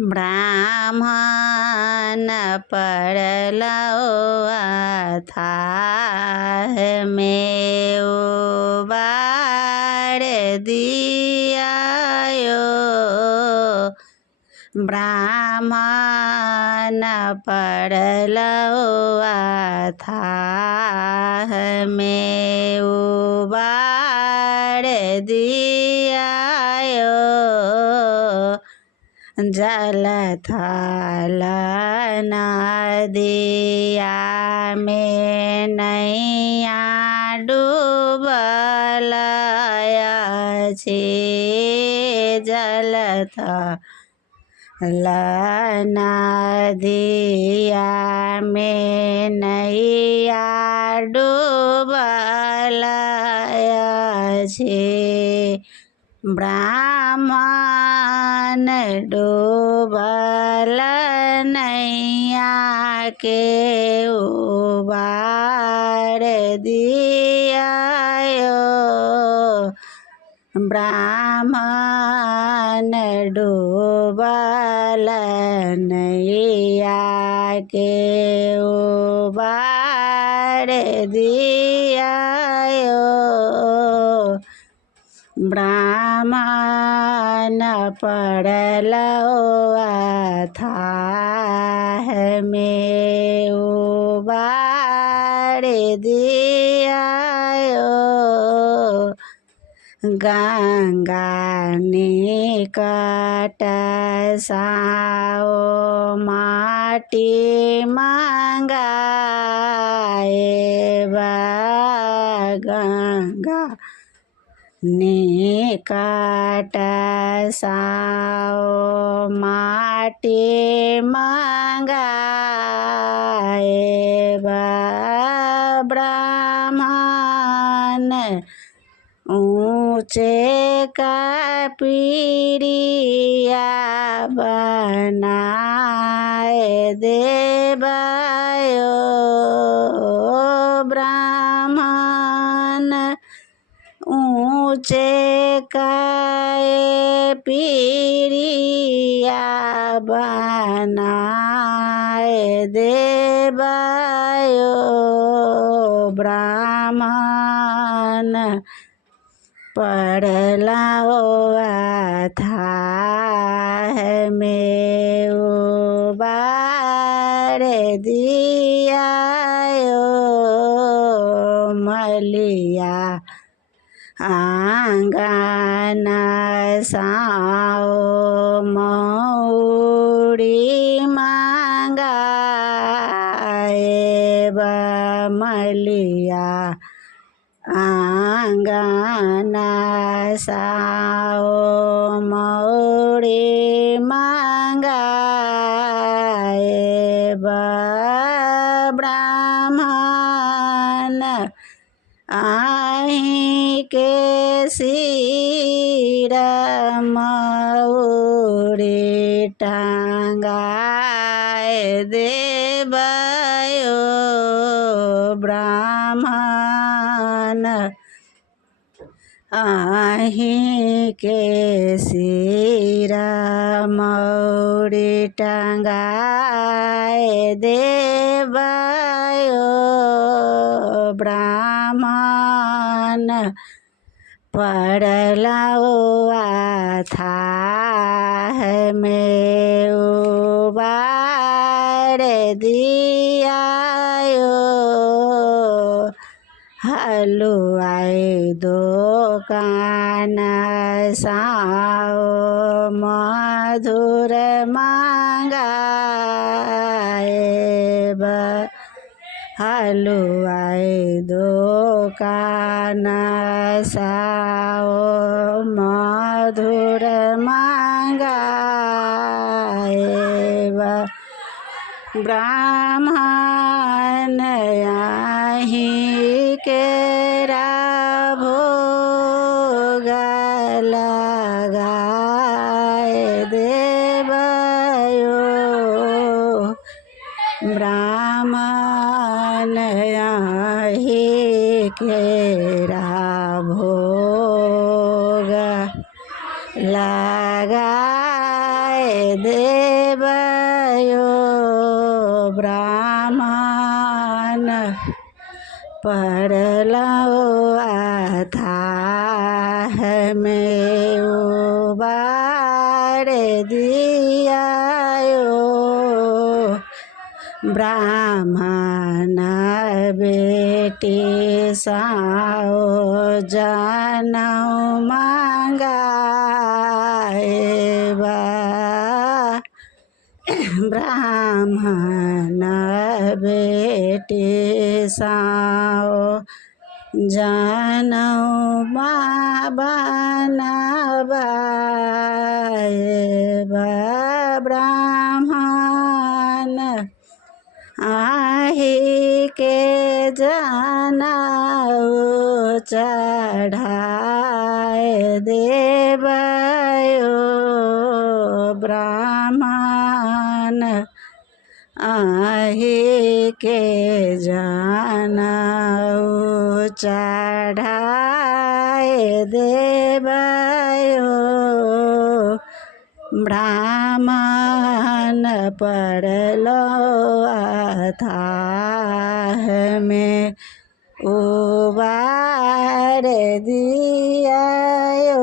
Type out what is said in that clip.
ब्राह्मण पड़लो अथाह में उबार दियायो। ब्राह्मण पड़लो अथाह में उबार दियायो। जल थल नदिया में नैया डूबल अछि। जल थल नदिया में नैया डूबल अछि। ब्राह्मण डूबल नैया के उबार दियायो। ब्राह्मण डूबल नैया के उबार दियायो। ब्राह्मण पड़लो अथाह में उबार दियायो। गंगा निकट साओ माटी मंगाएब। गंगा निकट साओ माटी मंगाएब। ब्राह्मण ऊँचे कपीरिया बनाए देबायो। ब्राह्मण ऊँचे कपीरिया बनाए देबायो। ब्राह्मण पड़लो अथाह में उबार दियायो। मलिया आंगन साओ मौरी मंगाएब। मलिया आंगन साओ मौरी मंगाएब। ब्राह्मण आहि के सिर मौरी टंगाए देबायो। ब्राह्मण आहि के सिर मौरी टंगाए देबायो। ब्राह्मण पड़लो अथाह में उबार दियायो। हलुआई दुकान साओ मधुर मंगाएब। हलुआई दुकान साओ मधुर मंगाएब। ब्राह्मण आहि केरा भोग लगाए देबायो। ब्राह्मण आहि केरा भोग लगाए देवयो ब्राह्मण पड़लो अथाह में उबार दियायो ब्राह्मण बेटी साओ जनऊ मांगाएबा ब्राह्मण बेटी साओ जनऊ बनबाएबा ब्राह्मण आही के जनऊ चढ़ाए देवयो ब्राह्मण आही के जनऊ चढ़ाए देवयो ब्राह्मण पड़लो अथाह में उबार दियायो